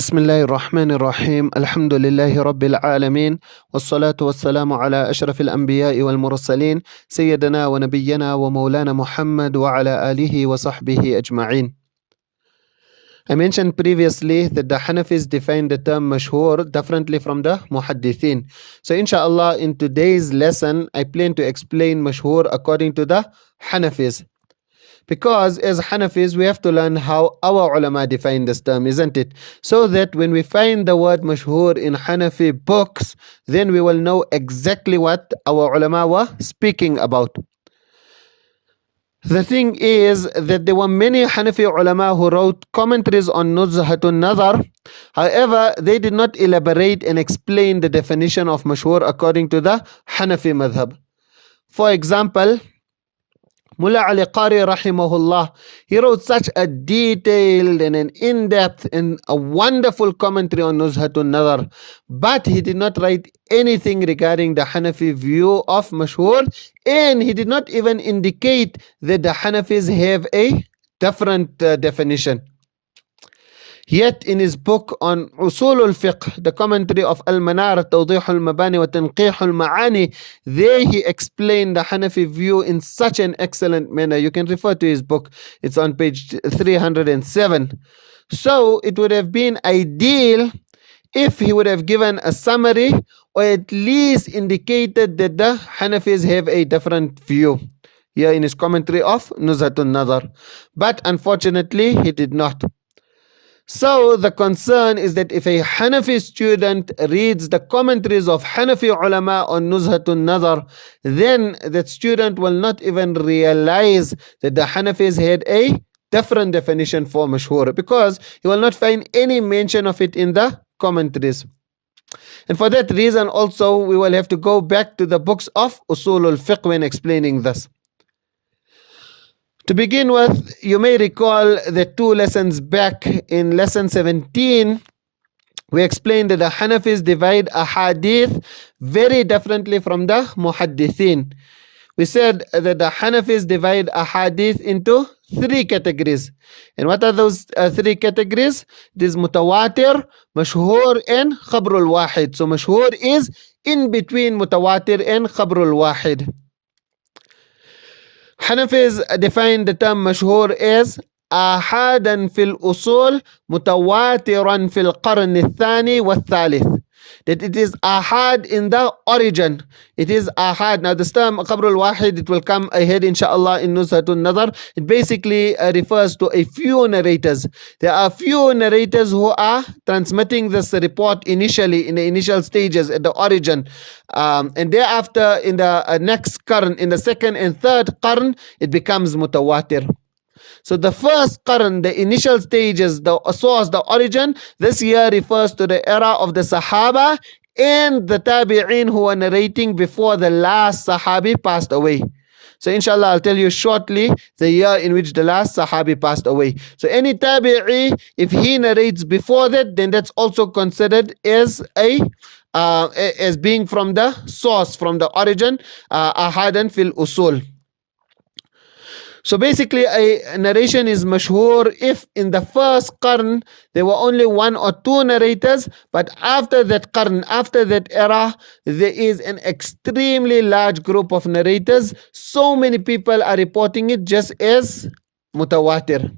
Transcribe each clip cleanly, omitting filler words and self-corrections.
بسم الله الرحمن الرحيم الحمد لله رب العالمين والصلاة والسلام على أشرف الأنبياء والمرسلين سيدنا ونبينا ومولانا محمد وعلى آله وصحبه أجمعين. I mentioned previously that the Hanafīs define the term Mashhūr differently from the Muhaddithin. So inshallah in today's lesson I plan to explain Mashhūr according to the Hanafīs. Because as Hanafis, we have to learn how our ulama define this term, isn't it? So that when we find the word Mashhūr in Hanafi books, then we will know exactly what our ulama were speaking about. The thing is that there were many Hanafi ulama who wrote commentaries on Nuzha, an-Naḍar. However, they did not elaborate and explain the definition of Mashhūr according to the Hanafi madhab. For example, Mullah Ali Qari rahimahullah, he wrote such a detailed and an in-depth and a wonderful commentary on Nuzha an-Naḍar, but he did not write anything regarding the Hanafi view of Mashhūr, and he did not even indicate that the Hanafis have a different definition. Yet in his book on Usul al-Fiqh, the commentary of Al-Manar, Tawdīḥ al-Mabani wa Tanqīḥ al-Ma'ani, there he explained the Hanafi view in such an excellent manner. You can refer to his book. It's on page 307. So it would have been ideal if he would have given a summary or at least indicated that the Hanafis have a different view here in his commentary of Nuzha an-Naḍar. But unfortunately, he did not. So the concern is that if a Hanafi student reads the commentaries of Hanafi ulama on Nuzha an-Naḍar, then that student will not even realize that the Hanafis had a different definition for Mashhūr, because he will not find any mention of it in the commentaries. And for that reason also, we will have to go back to the books of Usul al-Fiqh when explaining this. To begin with, you may recall that 2 lessons back in lesson 17, we explained that the Hanafis divide a Ḥadīth very differently from the Muhaddithin. We said that the Hanafis divide a Ḥadīth into 3 categories. And what are those 3 categories? It is Mutawatir, Mashhūr, and Khabrul Wahid. So Mashhūr is in between Mutawatir and Khabrul Wahid. Hanafis define the term Mashhūr as آحادا في الأصول متواترا في القرن الثاني والثالث. That it is ahad in the origin. It is ahad. Now this term Qabrul Wahid, it will come ahead inshallah in Nuzha an-Naḍar. It basically refers to a few narrators. There are few narrators who are transmitting this report initially in the initial stages at the origin. And thereafter in the next qarn, in the second and third qarn, it becomes mutawatir. So the first qarn, the initial stages, the source, the origin, this here refers to the era of the Sahaba and the Tabi'in who were narrating before the last Sahabi passed away. So inshallah, I'll tell you shortly the year in which the last Sahabi passed away. So any Tabi'i, if he narrates before that, then that's also considered as as being from the source, from the origin, ahadan fil usul. So basically a narration is Mashhūr if in the first qarn there were only 1 or 2 narrators, but after that qarn, after that era, there is an extremely large group of narrators. So many people are reporting it just as mutawatir.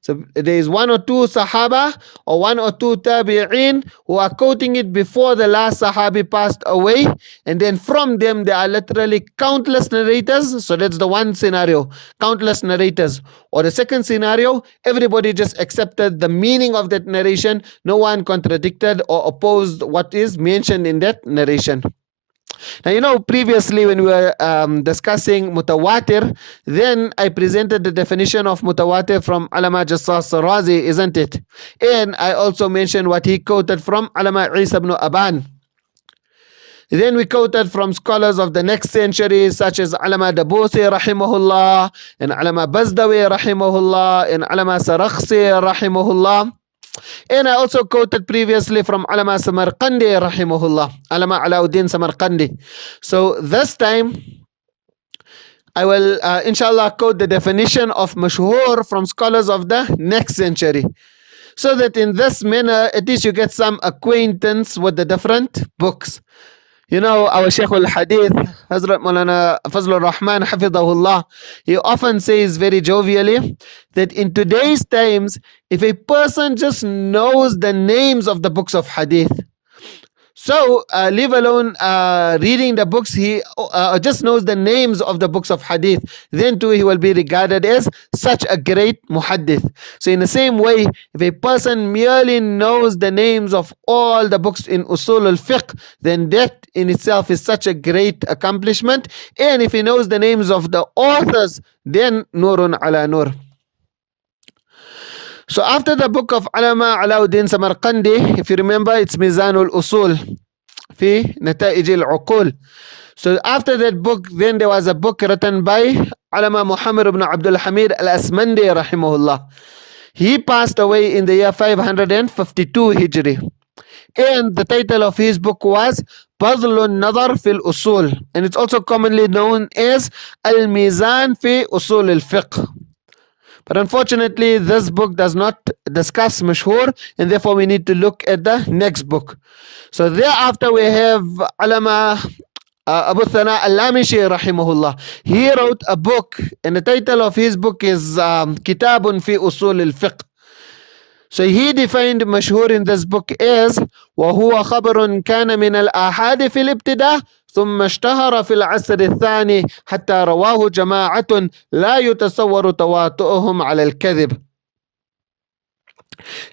So there is 1 or 2 Sahaba or 1 or 2 Tabi'in who are quoting it before the last Sahabi passed away, and then from them there are literally countless narrators. So that's the one scenario, countless narrators. Or the second scenario, everybody just accepted the meaning of that narration. No one contradicted or opposed what is mentioned in that narration. Now, you know, previously when we were discussing mutawatir, then I presented the definition of mutawatir from Allama Jassas Razi, isn't it? And I also mentioned what he quoted from Allama Isa ibn Aban. Then we quoted from scholars of the next century such as Allama Dabusi rahimahullah, and Allama Bazdawi rahimahullah, and Allama Sarakhsi rahimahullah. And I also quoted previously from Allama Samarqandi rahimahullah, Allama Alauddin Samarqandi. So this time I will inshallah quote the definition of Mashhūr from scholars of the next century. so that in this manner at least you get some acquaintance with the different books. You know, our Shaykh al-Ḥadīth, Hazrat Maulana Fazlur Rahman, Hafidahullah, he often says very jovially that in today's times, if a person just knows the names of the books of Hadith, so leave alone reading the books, he just knows the names of the books of Hadith, then too he will be regarded as such a great muhaddith. So in the same way, if a person merely knows the names of all the books in usul al-fiqh, then that in itself is such a great accomplishment. And if he knows the names of the authors, then nurun ala nur. So after the book of Alama Alauddin Samarqandi, if you remember, it's Mizanul Usul fi Nata'ij al-Uqul. So after that book, then there was a book written by Alama Muhammad ibn Abdul Hamid al-Asmandi rahimahullah. He passed away in the year 552 Hijri. And the title of his book was Fadl an-Naḍar fil Usul. And it's also commonly known as Al-Mizan fi Usul al-Fiqh. But unfortunately, this book does not discuss Mashhūr, and therefore we need to look at the next book. So thereafter we have Alama Abu Thana al-Lamishi rahimahullah. He wrote a book, and the title of his book is Kitabun fi Usul al-Fiqh. So he defined Mashhūr in this book as وهو خبر كان من الآحاد في الابتداء ثم اشتهر في العصر الثاني حتى رواه جماعة لا يتصور تواطؤهم على الكذب.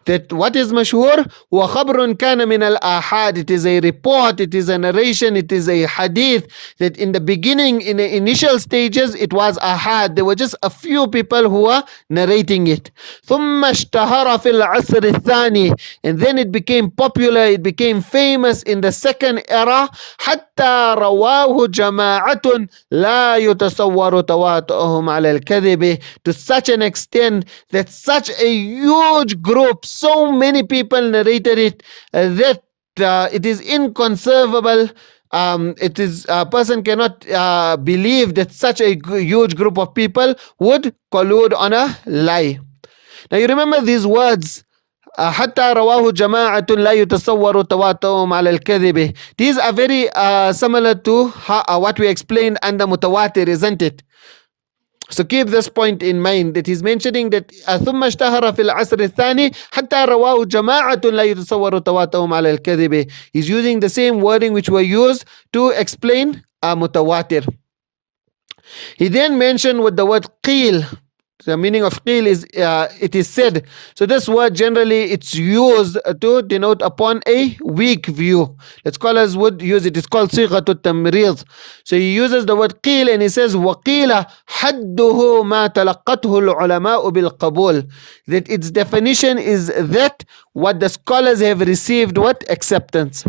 That what is Mashhūr? وَخَبْرٌ كَانَ مِنَ الْآحَادِ. It is a report, it is a narration, it is a hadith that in the beginning, in the initial stages, it was ahad. There were just a few people who were narrating it. ثُمَّ اشْتَهَرَ فِي الْعَصْرِ الثَّانِي. And then it became popular, it became famous in the second era. حَتَّى رواه جماعة لا يتصور تواطؤهم على الكذب. To such an extent that such a huge group, so many people narrated it that it is inconceivable. It is a person cannot believe that such a huge group of people would collude on a lie. Now you remember these words, حتى رواه جماعة لا يتصور تواطؤهم على الكذب. These are very similar to what we explained under mutawatir, isn't it? So keep this point in mind, that he's mentioning that ثم اشتهر في العصر الثاني حتى رواه جماعة لا يتصور تواطؤهم على الكذب. He's using the same wording which were used to explain mutawatir. He then mentioned with the word qeel. The meaning of qeel is it is said. So this word generally it's used to denote upon a weak view. The scholars would use it. It's called sighatut tamrid. So he uses the word qeel and he says وَقِيلَ حَدُّهُ مَا تَلَقَّتْهُ الْعُلَمَاءُ بِالْقَبُولِ. That its definition is that what the scholars have received what acceptance.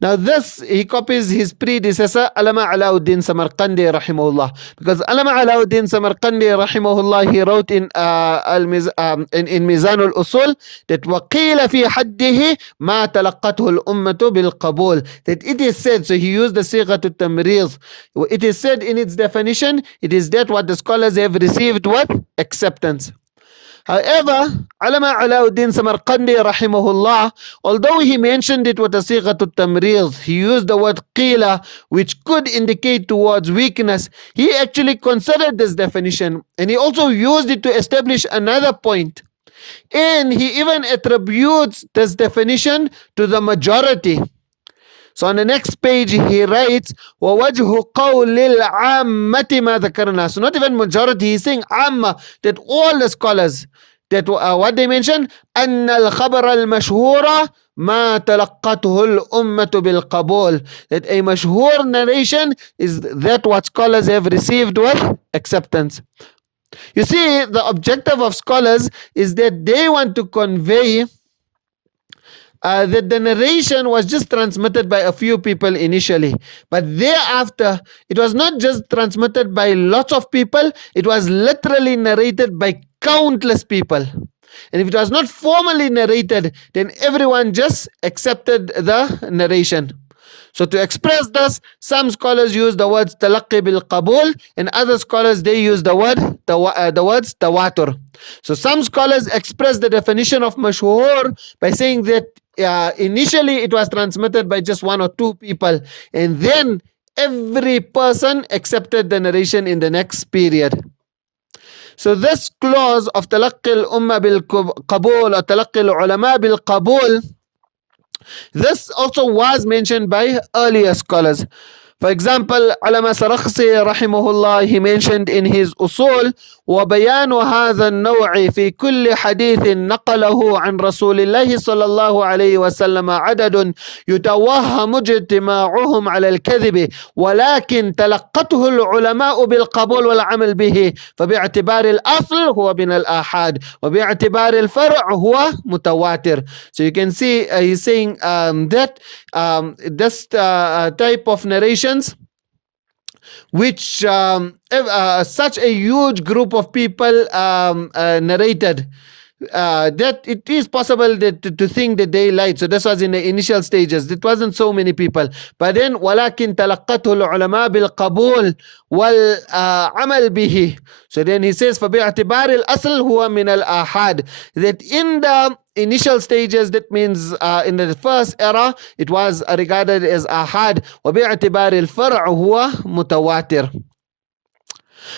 Now this, he copies his predecessor, Alama Alauddin Samarqandi rahimahullah. Because Alama Alauddin Samarqandi rahimahullah, he wrote in Mizan al-Usul that وَقِيلَ فِي حَدِّهِ مَا تَلَقَّتْهُ الْأُمَّةُ بِالْقَبُولِ. That it is said, so he used the sighat al-tamrid. It is said in its definition, it is that what the scholars have received what? Acceptance. However, Alama Alauddin Samarqandi rahimahullah, although he mentioned it with a sighatul tamrid, he used the word qila, which could indicate towards weakness. He actually considered this definition and he also used it to establish another point. And he even attributes this definition to the majority. So on the next page he writes وَوَجْهُ قَوْلِ الْعَامَّةِ مَا ذَكَرْنَا. So not even majority, he's saying amma, that all the scholars, that what they mention, أَنَّ الْخَبَرَ الْمَشْهُورَ مَا تَلَقَّتْهُ الْأُمَّةُ بِالْقَبُولِ. That a mashhur narration is that what scholars have received with acceptance. You see, the objective of scholars is that they want to convey that the narration was just transmitted by a few people initially, but thereafter it was not just transmitted by lots of people, it was literally narrated by countless people. And if it was not formally narrated, then everyone just accepted the narration. So to express this, some scholars use the words talaqqi bil qabul, and other scholars they use the words tawatur. So some scholars express the definition of mashhūr by saying that initially it was transmitted by just one or two people, and then every person accepted the narration in the next period. So this clause of talaqqi al-umma bil qabul or talaqqi al-ulama bil qabul, this also was mentioned by earlier scholars. For example, Alama Sarakhsi rahimahullah, he mentioned in his usul, وبيان هذا النوع في كل حديث نقله عن رسول الله صلى الله عليه وسلم عدد يتوهم اجتماعهم على الكذب ولكن تلقته العلماء بالقبول والعمل به فباعتبار الأصل هو من الآحاد وباعتبار الفرع هو متواتر. So you can see he's saying that this type of narrations which such a huge group of people narrated, that it is possible that, to think that they lied. So this was in the initial stages. It wasn't so many people. But then ولكن تلقته العلماء بالقبول والعمل به. So then he says فباعتبار الأصل هو من الآحاد. That in the initial stages, that means in the first era, it was regarded as ahad. وباعتبار الفرع هو متواتر.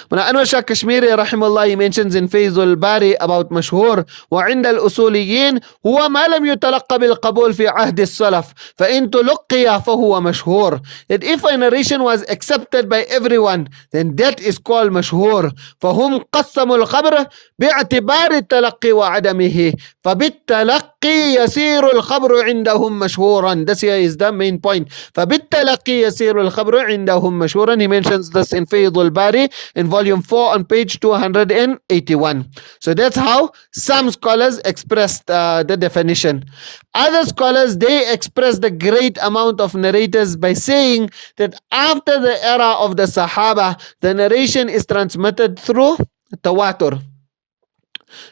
When Anwar Shah Kashmiri rahimahullah, he mentions in Fayzul Bari about Mashhūr, وعند الأصوليين هو ما لم يتلقى بالقبول في عهد السلف فإن تلقي فهو مشهور. That if a narration was accepted by everyone, then that is called مشهور. فهم قسموا الخبر باعتبار التلقي وعدمه فبالتلقي يصير الخبر عندهم مشهورا. This here is the main point. فبالتلقي يصير الخبر عندهم مشهورا. He mentions this in Fayzul Bari in volume 4 on page 281. So that's how some scholars expressed the definition. Other scholars, they express the great amount of narrators by saying that after the era of the Sahaba, the narration is transmitted through tawatur.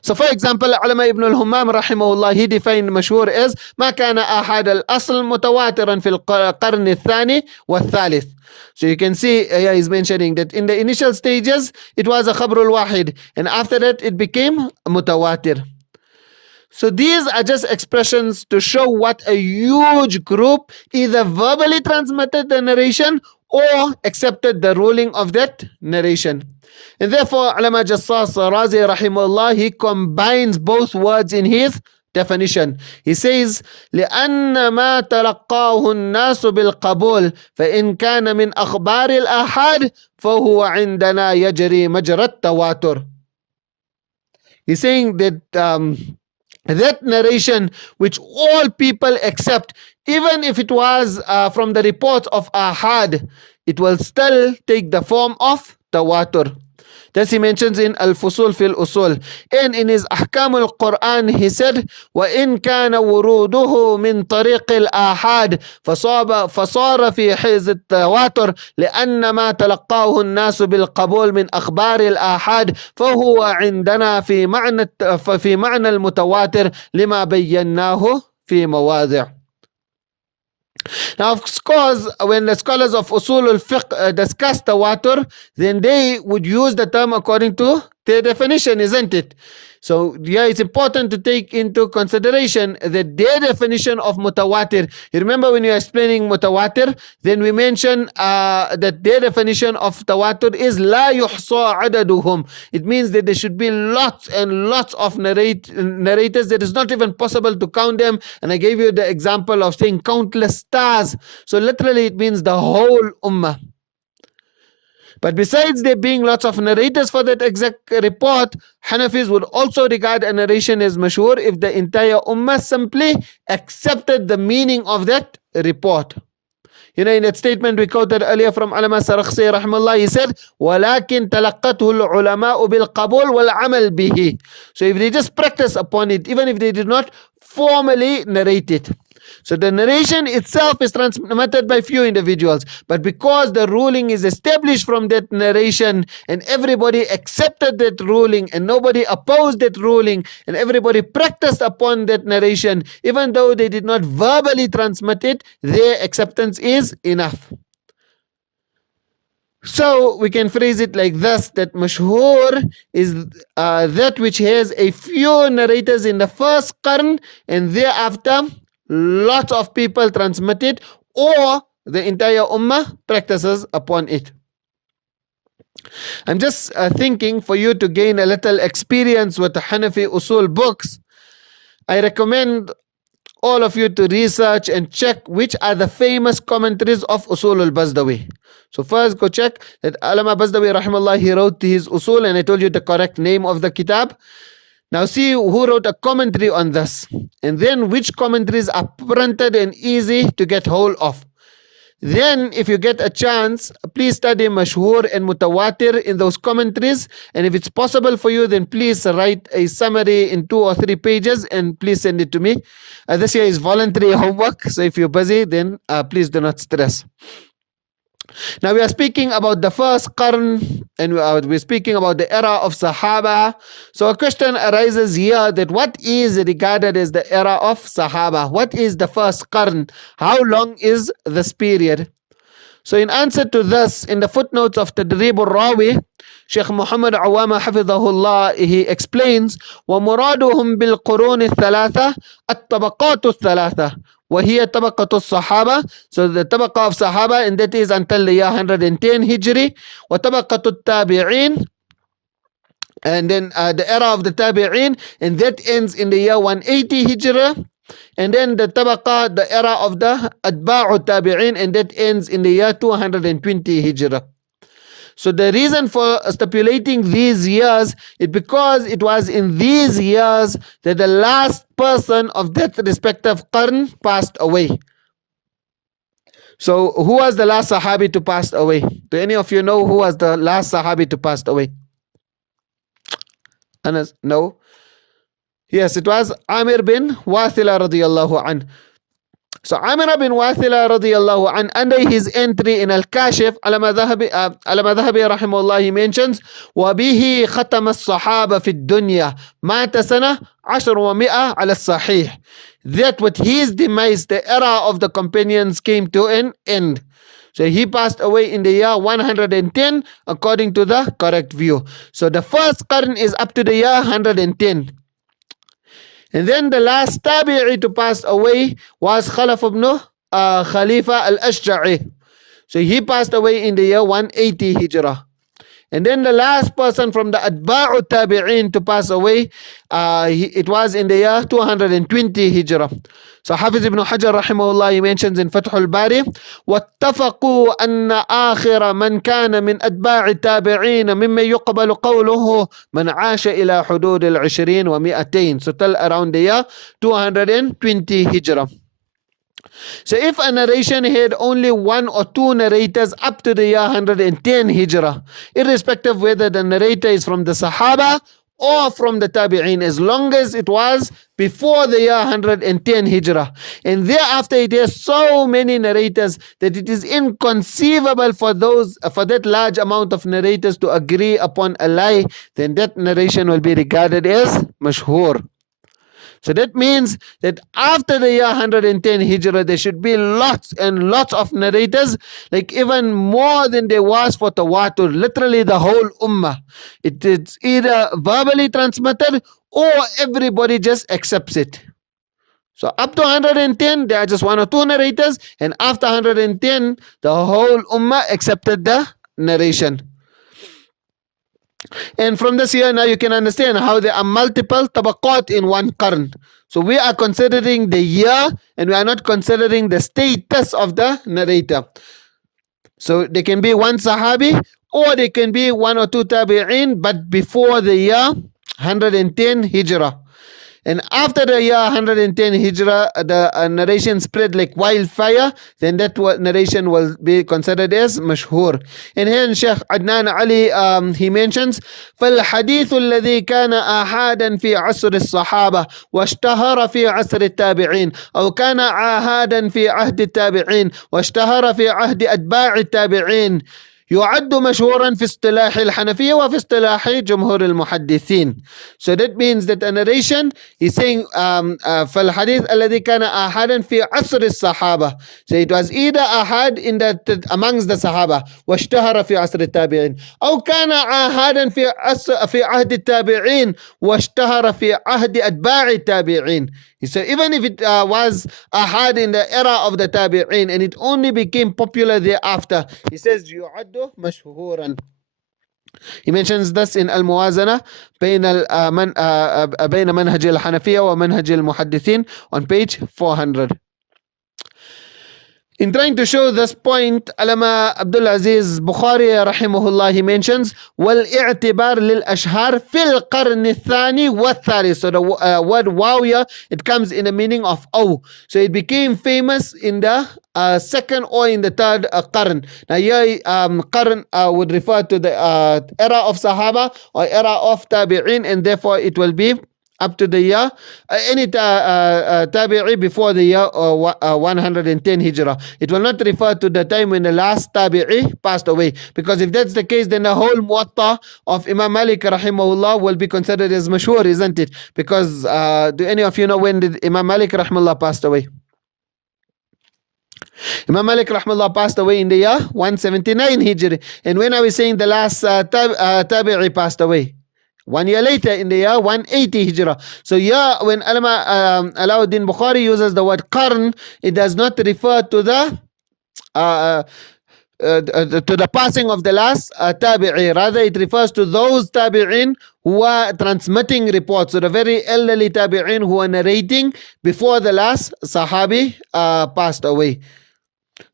So for example, Ulama ibn al-Hammam rahimahullah, he defined مشهور as ما كان أحد الأصل متواترا في القرن الثاني والثالث. So you can see here he's mentioning that in the initial stages it was a khabrul wahid, and after that it became mutawatir. So these are just expressions to show what a huge group either verbally transmitted the narration or accepted the ruling of that narration. And therefore, Ulama Jassas Razi rahimahullah, he combines both words in his definition. He says, لأن ما تلقاه الناس بالقبول فإن كان من أخبار الآحاد فهو عندنا يجري مجرى التواتر. He's saying that that narration which all people accept, even if it was from the reports of Ahad, it will still take the form of tawatur. Thus he mentions in Al-Fusul fil Usul. And in his Ahkam al-Quran he said, وَإِن كَانَ وُرُودُهُ مِن طَرِيقِ الْآحَادِ فصار في حيز التواتر لأن ما تلقاه الناس بالقبول من أخبار الآحاد فهو عندنا في معنى المتواتر لما بيناه في مواضع. Now, of course, when the scholars of Usul al-Fiqh discuss tawatur, then they would use the term according to their definition, isn't it? So, yeah, it's important to take into consideration that their definition of mutawatir. You remember when you are explaining mutawatir, then we mentioned that their definition of tawatur is la yuhsa adaduhum. It means that there should be lots and lots of narrators that is not even possible to count them. And I gave you the example of saying countless stars. So literally it means the whole ummah. But besides there being lots of narrators for that exact report, Hanafīs would also regard a narration as mashhūr if the entire ummah simply accepted the meaning of that report. You know, in that statement we quoted earlier from Alama Sarakhsi rahimahullah, he said, وَلَكِنْ تَلَقَّتْهُ الْعُلَمَاءُ بِالْقَبُولِ وَالْعَمَلِ بِهِ. So if they just practice upon it, even if they did not formally narrate it. So the narration itself is transmitted by few individuals, but because the ruling is established from that narration and everybody accepted that ruling and nobody opposed that ruling and everybody practiced upon that narration, even though they did not verbally transmit it, their acceptance is enough. So we can phrase it like this, that Mashhūr is that which has a few narrators in the first qarn and thereafter lots of people transmit it, or the entire ummah practices upon it. I'm just thinking, for you to gain a little experience with the Hanafi usul books, I recommend all of you to research and check which are the famous commentaries of Usul al-Bazdawi. So first go check that Allama Bazdawi rahimahullah, he wrote his usul, and I told you the correct name of the kitab. Now see who wrote a commentary on this, and then which commentaries are printed and easy to get hold of. Then if you get a chance, please study Mashhūr and Mutawatir in those commentaries, and if it's possible for you, then please write a summary in 2 or 3 pages and please send it to me. This here is voluntary homework, so if you're busy, then please do not stress. Now we are speaking about the first qarn, and we're speaking about the era of Sahaba. So a question arises here, that what is regarded as the era of Sahaba? What is the first qarn? How long is this period? So in answer to this, in the footnotes of Tadrib al-Rawi, Sheikh Muhammad Awama Hafidhahullah, he explains, وَمُرَادُهُمْ بِالْقُرُونِ الثَّلَاثَةِ الطَّبَقَاتُ الثَّلَاثَةِ وَهِيَ طَبَقَةُ الصَّحَابَةِ. So the tabaqa of Sahaba, and that is until the year 110 Hijri. وَطَبَقَةُ التَّابِعِينَ, and then the era of the Tabi'in, and that ends in the year 180 Hijra. And then the tabaqa, the era of the Atba'u Tabi'in, and that ends in the year 220 Hijra. So the reason for stipulating these years is because it was in these years that the last person of that respective qarn passed away. So who was the last Sahabi to pass away? Do any of you know who was the last Sahabi to pass away? Anas? No? Yes, it was Amir bin Wathila radiyallahu anhu. So Amir bin Wathila radiyallahu anhu, under his entry in Al-Kashif, Allama Dhahabi rahimahullah, he mentions, وَبِهِ خَتَمَ الصَّحَابَ فِي الدُّنْيَا مَاتَ سَنَةً 10 على الصحيح. That with his demise, the era of the companions came to an end. So he passed away in the year 110 according to the correct view. So the first qarn is up to the year 110. And then the last tabi'i to pass away was Khalaf ibn Khalifa al-Ashja'i. So he passed away in the year 180 Hijrah. And then the last person from the Atba'u Tabi'in to pass away, it was in the year 220 Hijrah. So Hafiz ibn Hajar rahimahullah, he mentions in Fath al-Bari, وَاتَّفَقُوا أَنَّ آخِرَ مَنْ كَانَ مِنْ أَتْبَاعِ التَّابِعِينَ مِمَّنْ يُقْبَلُ قَوْلُهُ مَنْ عَاشَ إِلَى حُدُودِ الْعِشْرِينَ وَمِئَتَيْنِ. So till around the year 220 Hijrah. So if a narration had only 1 or 2 narrators up to the year 110 Hijrah, irrespective whether the narrator is from the Sahaba or from the Tabi'in, as long as it was before the year 110 Hijrah, and thereafter it has so many narrators that it is inconceivable for that large amount of narrators to agree upon a lie, then that narration will be regarded as Mashhūr. So that means that after the year 110 Hijrah, there should be lots and lots of narrators, like even more than there was for Tawatur, literally the whole Ummah. It is either verbally transmitted or everybody just accepts it. So up to 110, there are just 1 or 2 narrators, and after 110, the whole Ummah accepted the narration. And from this here, now you can understand how there are multiple tabaqat in one qarn. So we are considering the year, and we are not considering the status of the narrator. So there can be 1 Sahabi, or there can be 1 or 2 Tabi'in, but before the year 110 Hijrah. And after the year 110 Hijrah, the narration spread like wildfire, then that narration will be considered as Mashhūr. And here Sheikh Adnan Ali, he mentions, فالحديث الذي كان آحادا في عصر الصحابة واشتهر في عصر التابعين أو كان عاهادا في عهد التابعين واشتهر في عهد أتباع التابعين يعد مشهورا في اصطلاح الحنفية وفي اصطلاح جمهور المحدثين. So that means that a narration is saying فالحديث الذي كان آحادا في عصر الصحابة. So it was either آحاد in amongst the Sahaba واشتهر في عصر التابعين أو كان عاهادا في عهد التابعين واشتهر في عهد أتباع التابعين. So even if it was ahad in the era of the tabi'in and it only became popular thereafter, he says يعد مشهورا. He mentions this in الموازنة بين منهج الحنفية ومنهج المحدثين on page 400. In trying to show this point, Alama Abdul Aziz Bukhari rahimahullah, he mentions والاعتبار للأشهار في القرن الثاني والثالث. So the word wawiyah, it comes in the meaning of aw. So it became famous in the second or in the third qarn. Now here qarn would refer to the era of Sahaba or era of Tabi'in, and therefore it will be up to the year, any tabi'i before the year 110 Hijrah. It will not refer to the time when the last tabi'i passed away, because if that's the case, then the whole muwatta of Imam Malik rahimahullah will be considered as mashhur, isn't it? Because do any of you know when did Imam Malik rahimahullah passed away? Imam Malik rahimahullah passed away in the year 179 Hijri. And when are we saying the last tabi'i passed away? 1 year later in the year 180 Hijrah. So yeah, when Alauddin Bukhari uses the word qarn, it does not refer to the passing of the last tabi'i. Rather, it refers to those tabi'in who are transmitting reports. So the very elderly tabi'in who are narrating before the last sahabi passed away.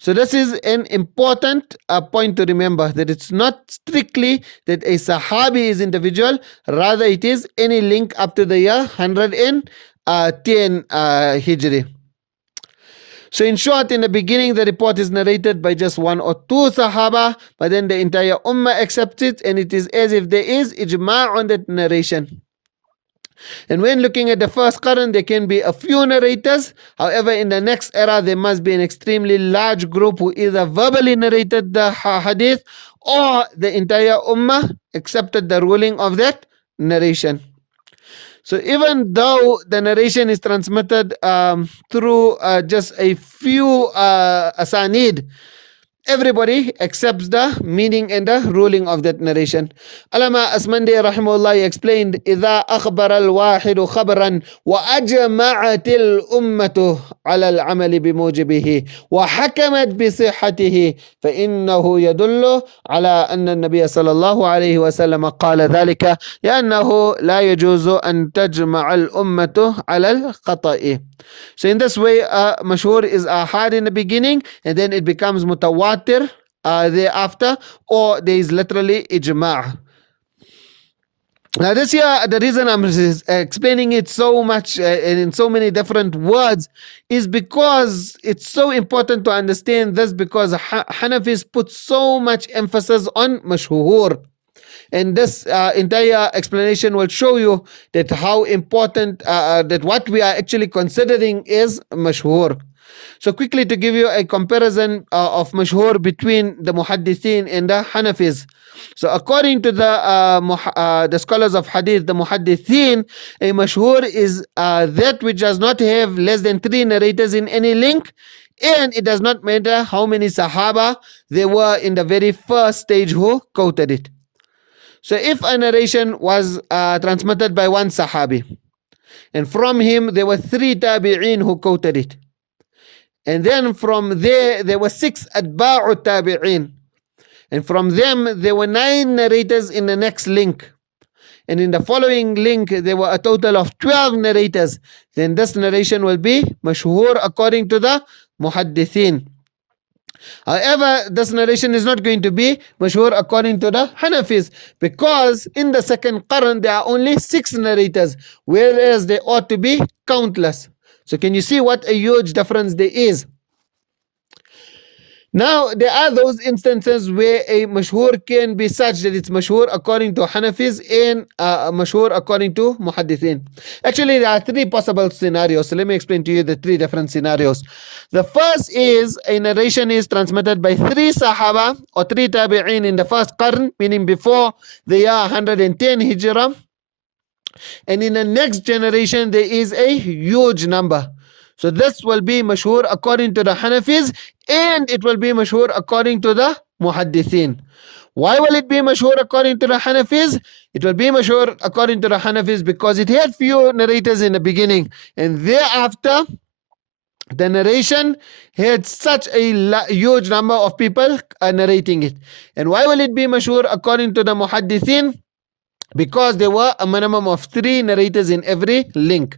So this is an important point to remember, that it's not strictly that a Sahabi is individual, rather it is any link up to the year 110 Hijri. So in short, in the beginning the report is narrated by just one or two Sahaba, but then the entire Ummah accepts it, and it is as if there is ijma' on that narration. And when looking at the first qarn, there can be a few narrators. However, in the next era, there must be an extremely large group who either verbally narrated the hadith or the entire ummah accepted the ruling of that narration. So even though the narration is transmitted through just a few asanid, everybody accepts the meaning and the ruling of that narration. Alama Asmandi rahimahullah explained, إذا أخبر الواحد خبرا وأجمعت الأمة على العمل بموجبه وحكمت بصحته فإنه يدل على أن النبي صلى الله عليه وسلم قال ذلك لأنه لا يجوز أن تجمع الأمة على الخطأ. So in this way, mashhur is ahad in the beginning, and then it becomes mutawatir thereafter, or there is literally ijma'. Now this here, the reason I'm explaining it so much and in so many different words is because it's so important to understand this, because Hanafīs put so much emphasis on mashhūr. And this entire explanation will show you that how important that what we are actually considering is mashhūr. So quickly to give you a comparison of mashhūr between the muhaddithin and the Hanafīs. So according to the scholars of hadith, the muhaddithin, a mashhūr is that which does not have less than 3 narrators in any link, and it does not matter how many sahaba there were in the very first stage who quoted it. So if a narration was transmitted by one sahabi, and from him there were 3 tabi'in who quoted it, and then from there were 6 atba'u tabi'in, and from them there were 9 narrators in the next link, and in the following link there were a total of 12 narrators, then this narration will be mashhūr according to the muhaddithin. However, this narration is not going to be Mashhūr according to the Hanafīs, because in the second Qarn there are only 6 narrators, whereas there ought to be countless. So can you see what a huge difference there is? Now, there are those instances where a Mashhūr can be such that it's Mashhūr according to Hanafīs and Mashhūr according to Muhaddithin. Actually, there are 3 possible scenarios. So let me explain to you the 3 different scenarios. The first is a narration is transmitted by 3 Sahaba or 3 Tabi'in in the first Qarn, meaning before the year 110 Hijrah. And in the next generation, there is a huge number. So this will be Mashhūr according to the Hanafīs, and it will be Mashhūr according to the Muhaddithin. Why will it be Mashhūr according to the Hanafīs? It will be Mashhūr according to the Hanafīs because it had few narrators in the beginning, and thereafter the narration had such a huge number of people narrating it. And why will it be Mashhūr according to the Muhaddithin? Because there were a minimum of 3 narrators in every link.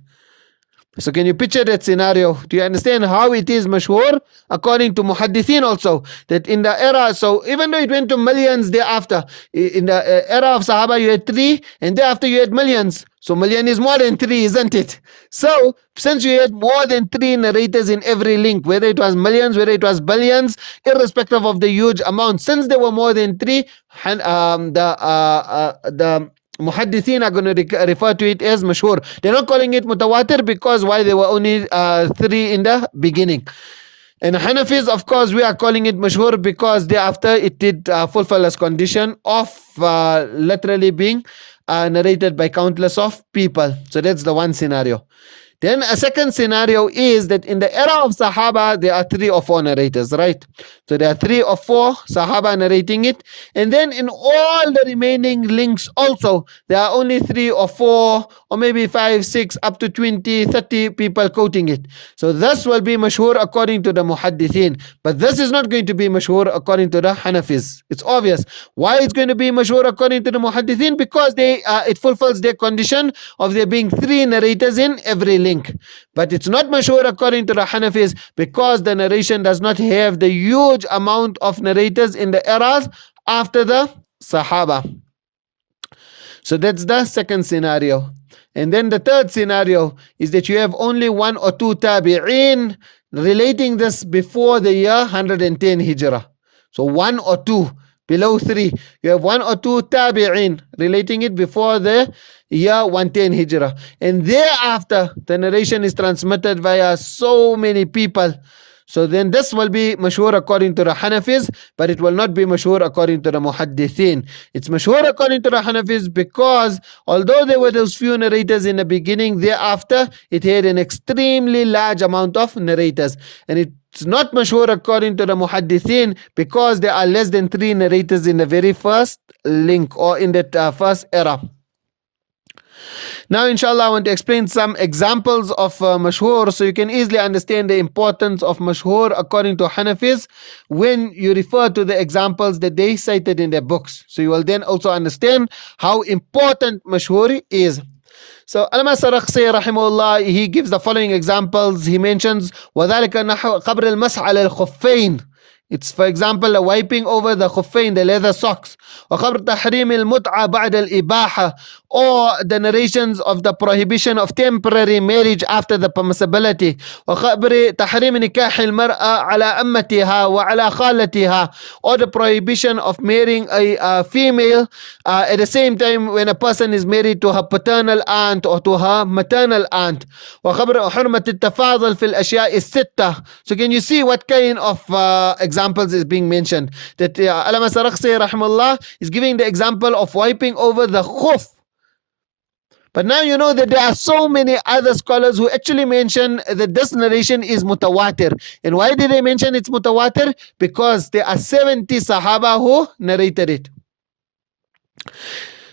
So can you picture that scenario? Do you understand how it is Mashhūr according to Muhaddithin also? That in the era, so even though it went to millions thereafter, in the era of Sahaba you had 3, and thereafter you had millions. So million is more than 3, isn't it? So since you had more than 3 narrators in every link, whether it was millions, whether it was billions, irrespective of the huge amount, since there were more than 3, the Muhaddithin are going to refer to it as Mashhūr. They're not calling it Mutawatir because why, there were only 3 in the beginning. And Hanafis, of course, we are calling it Mashhūr because thereafter it did fulfill this condition of literally being narrated by countless of people. So that's the one scenario. Then a second scenario is that in the era of Sahaba, there are 3 or 4 narrators, right? So there are 3 or 4 Sahaba narrating it. And then in all the remaining links also, there are only 3 or 4 or maybe 5, 6, up to 20, 30 people quoting it. So this will be Mashhūr according to the Muhaddithin. But this is not going to be Mashhūr according to the Hanafis. It's obvious. Why it's going to be Mashhūr according to the Muhaddithin? Because it fulfills their condition of there being 3 narrators in every link. But it's not Mashhūr according to the Hanafis because the narration does not have the huge amount of narrators in the eras after the Sahaba. So that's the second scenario. And then the third scenario is that you have only 1 or 2 Tabi'in relating this before the year 110 Hijrah. So 1 or 2, below 3. You have 1 or 2 Tabi'in relating it before the year 110 Hijrah. And thereafter, the narration is transmitted via so many people. So then this will be Mashhūr according to the Hanafis, but it will not be Mashhūr according to the Muhaddithin. It's Mashhūr according to the Hanafis because although there were those few narrators in the beginning, thereafter it had an extremely large amount of narrators. And it's not Mashhūr according to the Muhaddithin because there are less than 3 narrators in the very first link or in that first era. Now, inshallah, I want to explain some examples of Mashhūr so you can easily understand the importance of Mashhūr according to Hanafis when you refer to the examples that they cited in their books. So you will then also understand how important Mashhūr is. So Al-Masarakhsi rahimahullah, he gives the following examples. He mentions وَذَلِكَ نَحْوَ قَبْرِ الْمَسْحِ عَلَى الْخُفَّيْنِ. It's, for example, a wiping over the khuffain, the leather socks. وَخَبْرِ تَحْرِيمِ الْمُتْعَةِ بَعْدَ الْإِبَاحَةِ, or the narrations of the prohibition of temporary marriage after the permissibility. وَخَبْرِ تَحْرِيمِ نِكَاحِ الْمَرْأَةِ عَلَى أَمَّتِهَا وَعَلَى خَالَتِهَا, or the prohibition of marrying a female at the same time when a person is married to her paternal aunt or to her maternal aunt. وَخَبْرِ حُرْمَةِ التَّفَاضُلِ فِي الْأَشْيَاءِ السِّتَّةِ. So can you see what kind of examples is being mentioned? That Al-Masarakhsi rahimahullah is giving the example of wiping over the khuf. But now you know that there are so many other scholars who actually mention that this narration is mutawatir. And why did they mention it's mutawatir? Because there are 70 Sahaba who narrated it.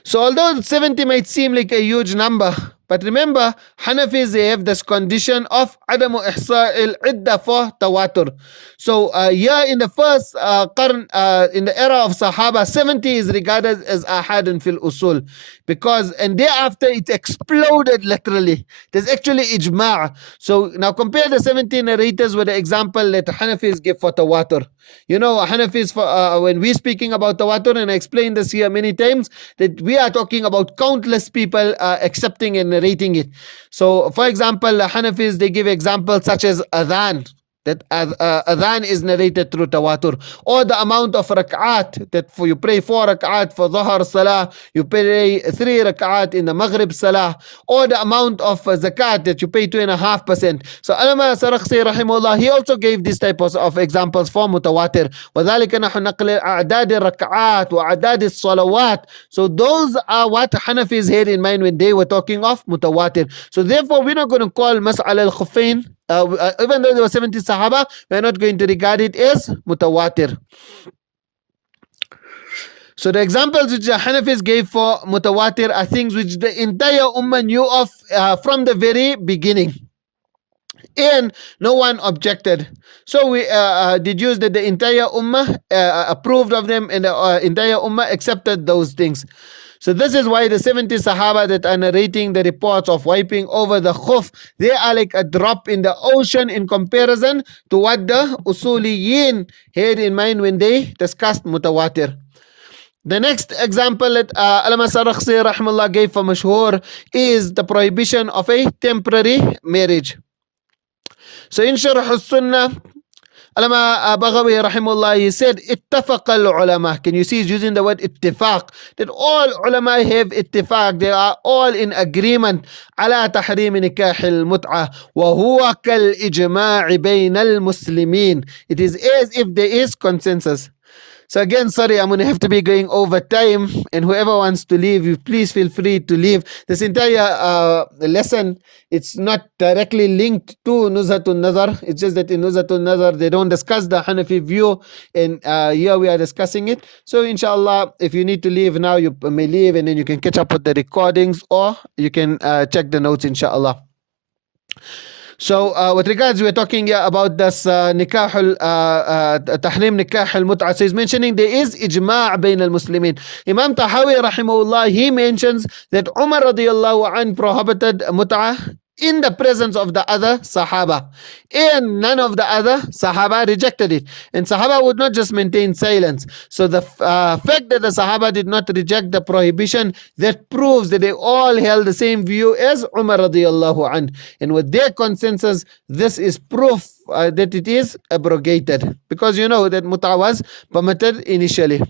So although 70 might seem like a huge number, But remember, Hanafis, they have this condition of عدم إحصاء العدة for tawatur. So here in the first qarn, in the era of Sahaba, 70 is regarded as ahad fil usul. Because, and thereafter it exploded literally. There's actually ijma'. So now compare the 70 narrators with the example that Hanafis give for tawatur. You know, Hanafis, when we're speaking about tawatur, and I explained this here many times, that we are talking about countless people accepting and narrating it. So, for example, Hanafis, they give examples such as adhan, that adhan is narrated through tawatur, or the amount of rak'at, that for you pray 4 rak'at for Dhuhr Salah, you pay 3 rak'at in the Maghrib Salah, or the amount of zakat that you pay 2.5%. So Allama Sarakhsi rahimahullah, he also gave these types of examples for mutawatir. وَذَلِكَ نَحْنُ نَقْلِ أَعْدَادِ الرَّكْعَاتِ وَأَعْدَادِ الصَّلَوَاتِ. So those are what Hanafis had in mind when they were talking of mutawatir. So therefore, we're not going to call Mas'al al-Khuffain, even though there were 70 Sahaba, we're not going to regard it as mutawatir. So the examples which the Hanafis gave for mutawatir are things which the entire ummah knew of from the very beginning, and no one objected. So we deduced that the entire ummah approved of them, and the entire ummah accepted those things. So this is why the 70 Sahaba that are narrating the reports of wiping over the khuf, they are like a drop in the ocean in comparison to what the usuliyin had in mind when they discussed mutawatir. The next example that Allama Sarakhsi rahimahullah gave for Mashhūr is the prohibition of a temporary marriage. So in Sharh al-Sunnah, Allama Baghawi rahimahullah, he said, ittafaq al-ulama. Can you see he's using the word ittifaq? That all ulama have ittifaq. They are all in agreement. على تحريم نكاح المتعة وهو كالإجماع بين المسلمين. It is as if there is consensus. So again, sorry, I'm going to have to be going over time, and whoever wants to leave, you please feel free to leave. This entire lesson, it's not directly linked to Nuzha an-Naḍar. It's just that in Nuzha an-Naḍar, they don't discuss the Hanafi view, and here we are discussing it. So inshallah, if you need to leave now, you may leave, and then you can catch up with the recordings, or you can check the notes, inshallah. So with regards, we're talking here about this tahrim nikah al-mut'ah. So he's mentioning there is ijma' bain al-Muslimin. Imam Tahawi rahimahullah, he mentions that Umar radiyallahu anh prohibited mut'ah in the presence of the other Sahaba, and none of the other Sahaba rejected it. And Sahaba would not just maintain silence. So the fact that the Sahaba did not reject the prohibition, that proves that they all held the same view as Umar radiyallahu anh. And with their consensus, this is proof that it is abrogated, because you know that mut'ah was permitted initially.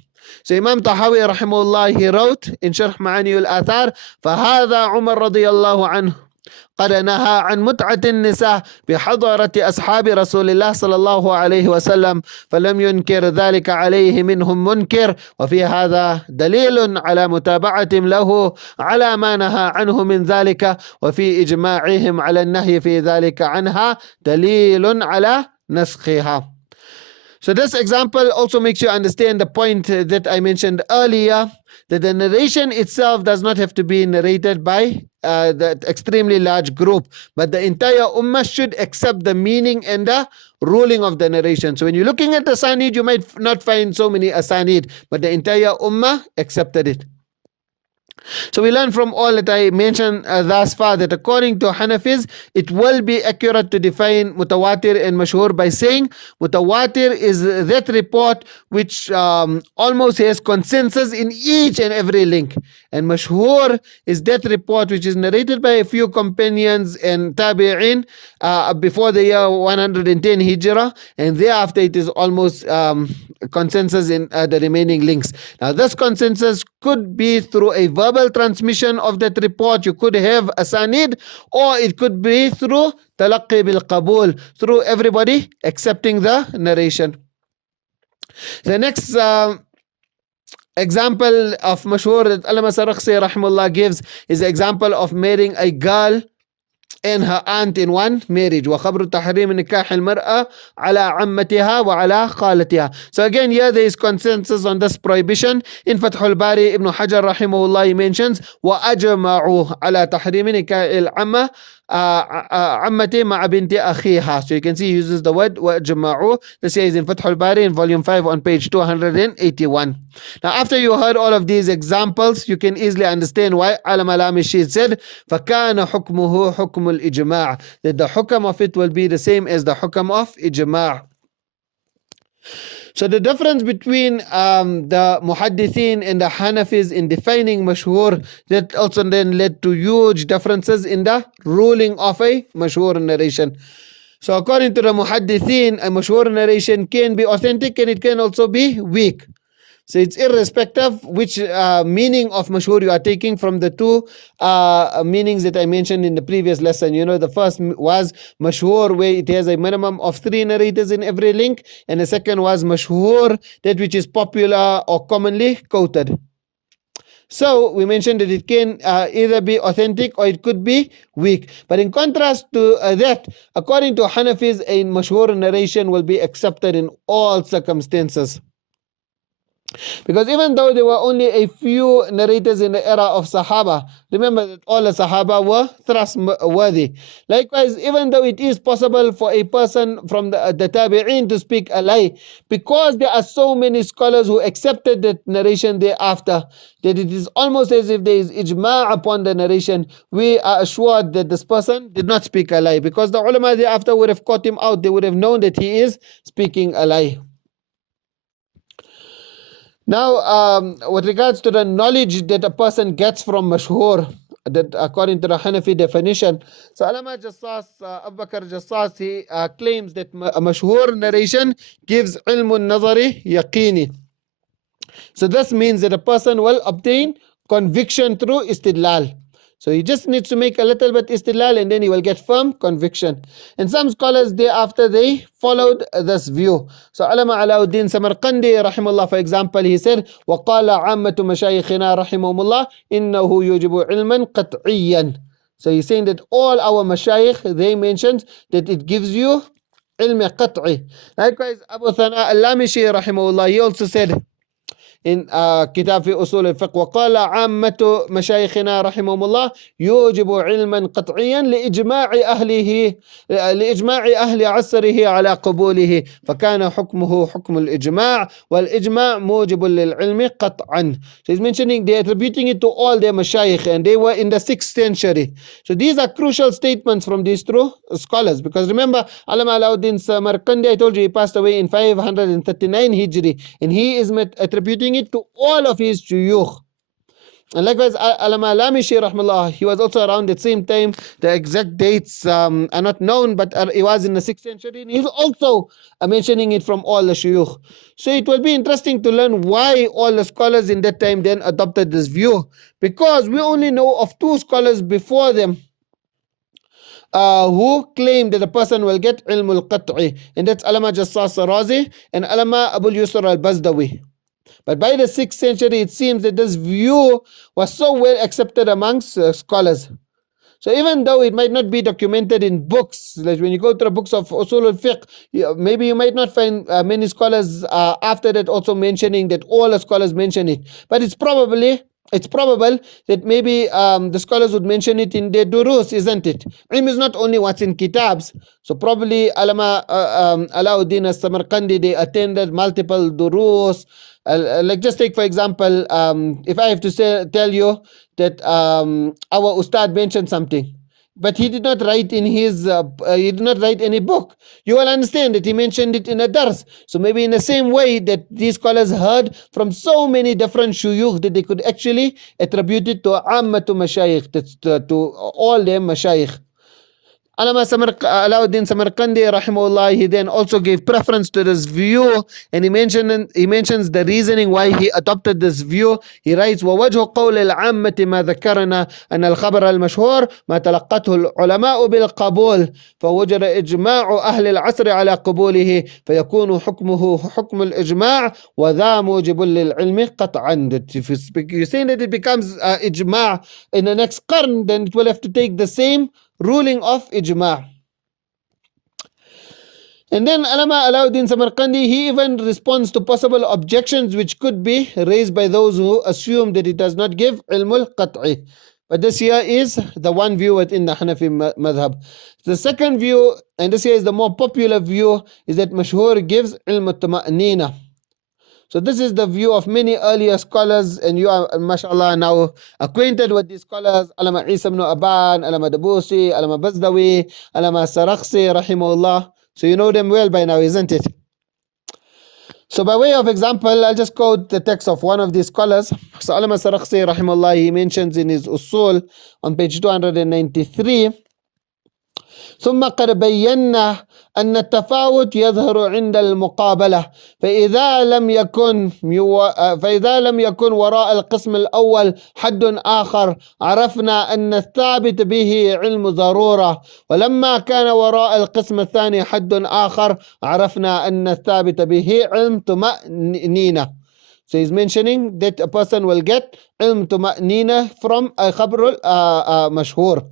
So Imam Tahawi rahimahullah, he wrote in Sharh Ma'ani al-Athar, فَهَذَا عُمَرْ رَضِيَ اللَّهُ عَنْهُ قد نهى عن متعة النساء بحضرة أصحاب رسول الله صلى الله عليه وسلم فلم ينكر ذلك عليه منهم منكر وفي هذا دليل على متابعتهم له على ما نهى عنه من ذلك وفي إجماعهم على النهي في ذلك عنها دليل على نسخها. So this example also makes you understand the point that I mentioned earlier, that the narration itself does not have to be narrated by that extremely large group, but the entire ummah should accept the meaning and the ruling of the narration. So when you're looking at the asanid, you might not find so many asanid, but the entire ummah accepted it. So we learn from all that I mentioned thus far that according to Hanafis, it will be accurate to define mutawatir and mashhur by saying mutawatir is that report which almost has consensus in each and every link, and mashhur is that report which is narrated by a few companions and tabi'in before the year 110 hijrah, and thereafter it is almost consensus in the remaining links. Now this consensus could be through a verbal transmission of that report. You could have asanid, or it could be through talaqqi bil qabul, through everybody accepting the narration. The next example of mashhur that Allama Sarakhsi rahimahullah gives is the example of marrying a girl and her aunt in one marriage. وخبر تحريم نكاح المرأة على عمتها وعلى خالتها. So again, here there is consensus on this prohibition. In Fath al-Bari, Ibn Hajar rahimahullah, he mentions وأجمعوا على تحريم نكاح العمة عمتي مع بنت أخيها. So you can see he uses the word وأجمعوا. This here is in Fath al-Bari in volume 5 on page 281. Now after you heard all of these examples, you can easily understand why Alam al-Amishi said فَكَانَ حُكْمُهُ حُكْمُ الْإِجْمَاع, that the hukam of it will be the same as the hukam of ijma'. So the difference between the Muhaddithin and the Hanafīs in defining Mashhūr, that also then led to huge differences in the ruling of a Mashhūr narration. So according to the Muhaddithin, a Mashhūr narration can be authentic and it can also be weak. So it's irrespective which meaning of Mashhūr you are taking from the two meanings that I mentioned in the previous lesson. You know, the first was Mashhūr, where it has a minimum of 3 narrators in every link, and the second was Mashhūr, that which is popular or commonly quoted. So we mentioned that it can either be authentic or it could be weak. But in contrast to that, according to Hanafīs, a Mashhūr narration will be accepted in all circumstances. Because even though there were only a few narrators in the era of Sahaba, remember that all the Sahaba were trustworthy. Likewise, even though it is possible for a person from the Tabi'een to speak a lie, because there are so many scholars who accepted that narration thereafter, that it is almost as if there is ijma' upon the narration, we are assured that this person did not speak a lie, because the ulama thereafter would have caught him out. They would have known that he is speaking a lie. Now, with regards to the knowledge that a person gets from Mashhūr, that according to the Hanafi definition, so Alama Jassas, Abu Bakr Jassas, he claims that a Mashhūr narration gives ilmun nazari yaqini. So this means that a person will obtain conviction through istidlal. So he just needs to make a little bit istidlal and then he will get firm conviction. And some scholars thereafter, they followed this view. So Alama Alauddin Samarqandi rahimahullah, for example, he said وَقَالَ عَامَّةُ مَشَايِخِنَا رَحِمَهُمُ اللَّهِ إِنَّهُ يُوجِبُ عِلْمًا قَطْعِيًّا. So he's saying that all our mashayikh, they mentioned that it gives you ilm qat'i. Likewise, Abu Thana al-Lamishi rahimahullah, he also said in كتاب في أصول الفقه وقال عامة مشايخنا رحمهم الله يوجب علما قطعيا لإجماع أهل عصره على قبوله فكان حكمه حكم الإجماع والإجماع موجب للعلم قطعا. So he's mentioning they're attributing it to all their mashayikh and they were in the 6th century. So these are crucial statements from these true scholars, because remember Alama Alauddin Samarqandi, I told you he passed away in 539 Hijri, and he is attributing it to all of his shuyukh. And likewise, Alama Lamishi rahmallah, he was also around at the same time. The exact dates are not known, but he was in the 6th century, and he's also mentioning it from all the shuyukh. So it will be interesting to learn why all the scholars in that time then adopted this view, because we only know of 2 scholars before them who claim that a person will get ilm al-qat'i, and that's Alama Jassas Razi and Alama Abu Yusr al-Bazdawi. But by the 6th century, it seems that this view was so well accepted amongst scholars. So even though it might not be documented in books, like when you go to the books of Usul al-Fiqh, maybe you might not find many scholars after that also mentioning that all the scholars mention it. But it's probable that maybe the scholars would mention it in their durus, isn't it? Ilm is not only what's in kitabs. So probably Alama Alauddin as-Samarqandi, they attended multiple durus. Like just take for example, if I have to tell you that our ustad mentioned something, but he did not write in his he did not write any book, you will understand that he mentioned it in a dars. So maybe in the same way that these scholars heard from so many different shuyukh that they could actually attribute it to ammatu mashayikh, to all their mashayikh. Alama Alauddin Samarqandi rahimahullah, he then also gave preference to this view, and he mentions the reasoning why he adopted this view. He writes ووجه قول العامة ما ذكرنا أن الخبر المشهور ما تلقته العلماء بالقبول فوجد إجماع أهل العصر على قبوله فيكون حكمه حكم الإجماع وذا موجب للعلم قطعا. If you're saying that it becomes ijma' in the next qarn, then it will have to take the same ruling of ijma'. And then Allama Alauddin Samarkandi, he even responds to possible objections which could be raised by those who assume that it does not give ilmul qat'i. But this here is the one view within the Hanafi madhab. The second view, and this here is the more popular view, is that Mashhūr gives ilm at-tama'nina. So this is the view of many earlier scholars, and you are, mashallah, now acquainted with these scholars: Allama Isa ibn Aban, Allama Dabusi, Allama Bazdawi, Allama Sarakhsi, rahimahullah. So you know them well by now, isn't it? So by way of example, I'll just quote the text of one of these scholars. So Allama Sarakhsi, rahimahullah, he mentions in his Usul on page 293, ثم قد بينا أن التفاوت يظهر عند المقابلة فإذا لم يكن وراء القسم الأول حد آخر عرفنا أن الثابت به علم ضرورة ولما كان وراء القسم الثاني حد آخر عرفنا أن الثابت به علم طمأنينة. So he's mentioning that a person will get علم طمأنينة from a khabar mashhur.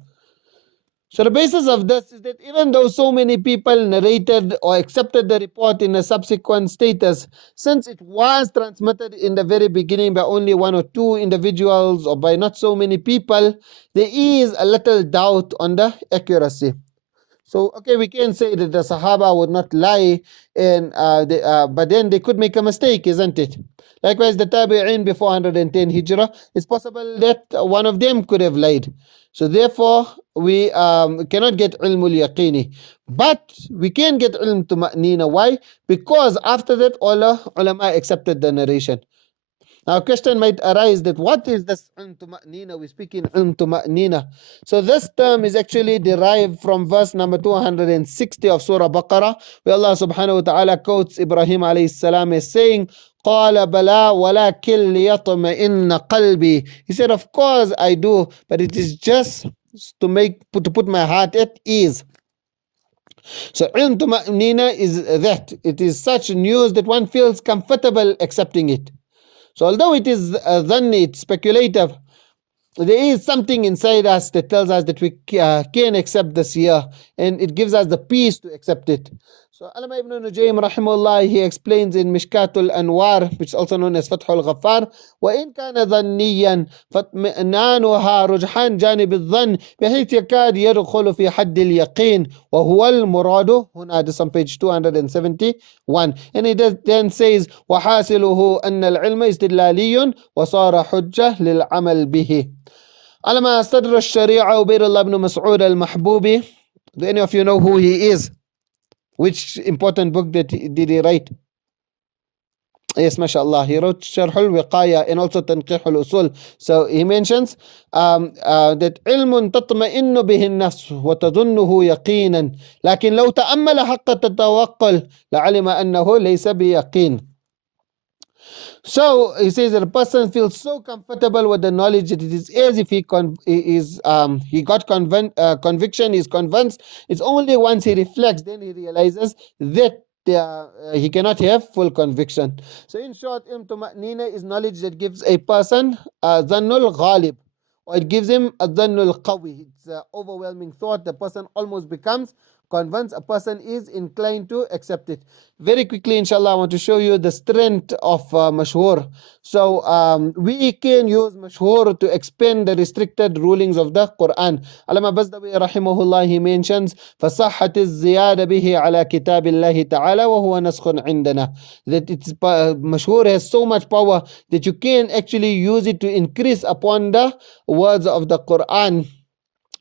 So the basis of this is that even though so many people narrated or accepted the report in a subsequent status, since it was transmitted in the very beginning by only one or two individuals or by not so many people, there is a little doubt on the accuracy. So, okay, we can say that the Sahaba would not lie, but then they could make a mistake, isn't it? Likewise, the Tabi'in before 110 Hijrah, it's possible that one of them could have lied. So therefore, we cannot get ilmul yaqini. But we can get ilm tuma'nina. Why? Because after that, all ulama accepted the narration. Now a question might arise that what is this ilm tuma'nina? We speak in ilm tuma'nina. So this term is actually derived from verse number 260 of Surah Baqarah, where Allah subhanahu wa ta'ala quotes Ibrahim alayhi salam as saying, قال بلى ولكن ليطمئن قلبي. He said, of course I do, but it is just to put my heart at ease. So ilm tuma'nina is that it is such news that one feels comfortable accepting it. So although it is dhanni, it's speculative, there is something inside us that tells us that we can accept this here, and it gives us the peace to accept it. So Allama ibn Nujaym rahimahullah, he explains in Mishkatul Anwar, which is also known as Fathul Ghaffar, وإن كان ظنيا فاطمئنانها رجحان جانب الظن بحيث يكاد يدخل في حد اليقين وهو المراد هنا. This on page 271, and it then says وحاصله أن العلم استدلالي وصار حجة للعمل به. Allama Sadr al-Shari'a Ubaydullah ibn Mas'ud al-Mahbubi, do any of you know who he is? Which important book did he write? Yes, mashallah. He wrote Sharh al-Wiqaya and also Tanqih al-Usul. So he mentions that علم تطمئن به النفس وتظنه يقينا لكن لو تأمل حق التوكل لعلم أنه ليس بيقين. So he says that a person feels so comfortable with the knowledge that it is as if he got conviction, he's convinced. It's only once he reflects, then he realizes that he cannot have full conviction. So in short, ilm tuma'nina is knowledge that gives a person dhannul ghalib, or it gives him a dhannul qawi. It's an overwhelming thought. The person almost becomes convinced. A person is inclined to accept it. Very quickly, inshallah, I want to show you the strength of Mashhūr. So we can use Mashhūr to expand the restricted rulings of the Quran. Allama Bazdawi rahimahullah, he mentions فَصَحَّةِ الزِّيَادَ بِهِ عَلَى كِتَابِ اللَّهِ تَعَالَى وَهُوَ نَسْخٌ عِنْدَنَا. That it's Mashhūr has so much power that you can actually use it to increase upon the words of the Quran.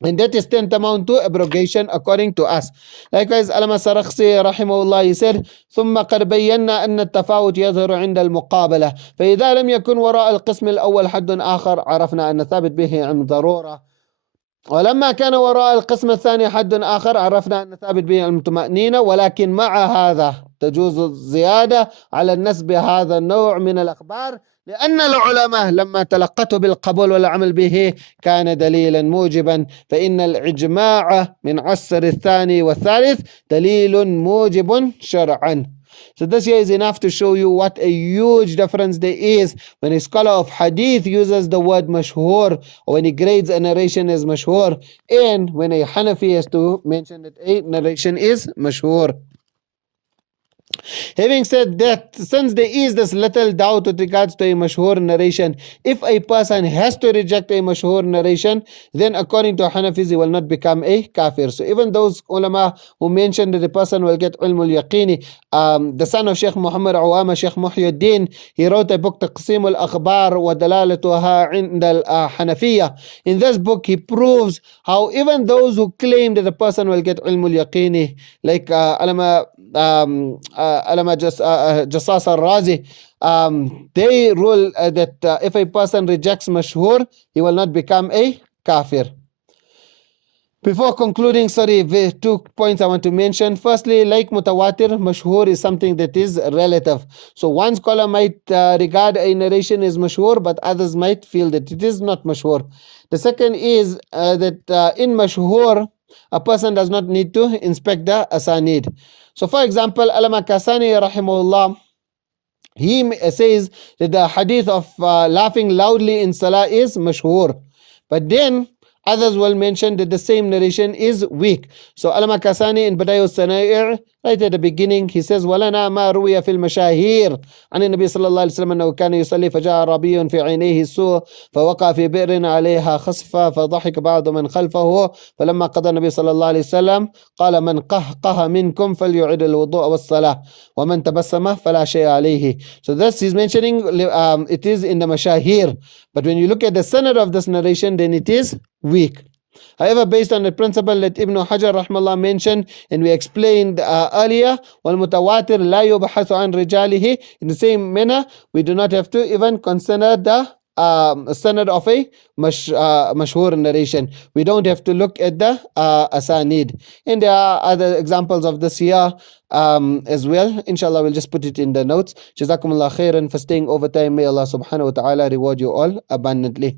And that is tantamount to abrogation according to us. Likewise, Allama Sarakhsi rahimahullah, he said, ثم قد بينا أن التفاوت يظهر عند المقابلة فإذا لم يكن وراء القسم الأول حد آخر عرفنا أن الثابت به عن ضرورة ولما كان وراء القسم الثاني حد آخر عرفنا أن الثابت به الطمأنينة ولكن مع هذا تجوز الزيادة على النسب هذا النوع من الأخبار لأن العلماء لما تلقته بالقبول والعمل به كان دليلا موجبا فإن الإجماع من عصر الثاني والثالث دليل موجب شرعا. So this here is enough to show you what a huge difference there is when a scholar of Hadith uses the word Mashhūr, or when he grades a narration as Mashhūr, and when a Hanafi has to mention that a narration is Mashhūr. Having said that, since there is this little doubt with regards to a Mashhūr narration, if a person has to reject a Mashhūr narration, then according to Hanafis, he will not become a kafir. So even those ulama who mentioned that the person will get ilmul yaqini, the son of Sheikh Muhammad Awama, Sheikh Muhyiddin, he wrote a book, Taqsim al-Akhbar wa Dalalatuha inda al-Hanafiyya. In this book, he proves how even those who claim that the person will get ilmul yaqini, like Alama Jassas al-Razi, they rule that if a person rejects Mashhūr, he will not become a kafir. Before concluding, the 2 points I want to mention. Firstly, like mutawatir, Mashhūr is something that is relative. So one scholar might regard a narration as Mashhūr, but others might feel that it is not Mashhūr. The second is that in Mashhūr, a person does not need to inspect the asanid. So for example, Allama Kasani rahimahullah, he says that the hadith of laughing loudly in salah is Mashhūr. But then others will mention that the same narration is weak. So Allama Kasani in Badayu Sana'ir, right at the beginning, he says, وَلَنَا مَا رُوِيَ فِي الْمَشَاهِيرِ عن النبي صلى الله عليه وسلم أنه كان يصلي فجاء ربي في عينيه السوء فوقع في بئر عليها خصفة فضحك بعض من خلفه فلما قضى النبي صلى الله عليه وسلم قال من قهقه منكم فليعد الوضوء والصلاة ومن تبسم فلا شيء عليه. So this is mentioning it is in the mashahir, but when you look at the sanad of this narration, then it is weak. However, based on the principle that Ibn Hajar rahmallah mentioned and we explained earlier, وَالْمُتَوَاتِرْ لَا يُبْحَثُ عَنْ رِجَالِهِ, in the same manner, we do not have to even consider the sanad of a Mashhūr narration. We don't have to look at the asanid. And there are other examples of this here as well. Inshallah, we'll just put it in the notes. Jazakumullah khairan for staying over time. May Allah subhanahu wa ta'ala reward you all abundantly.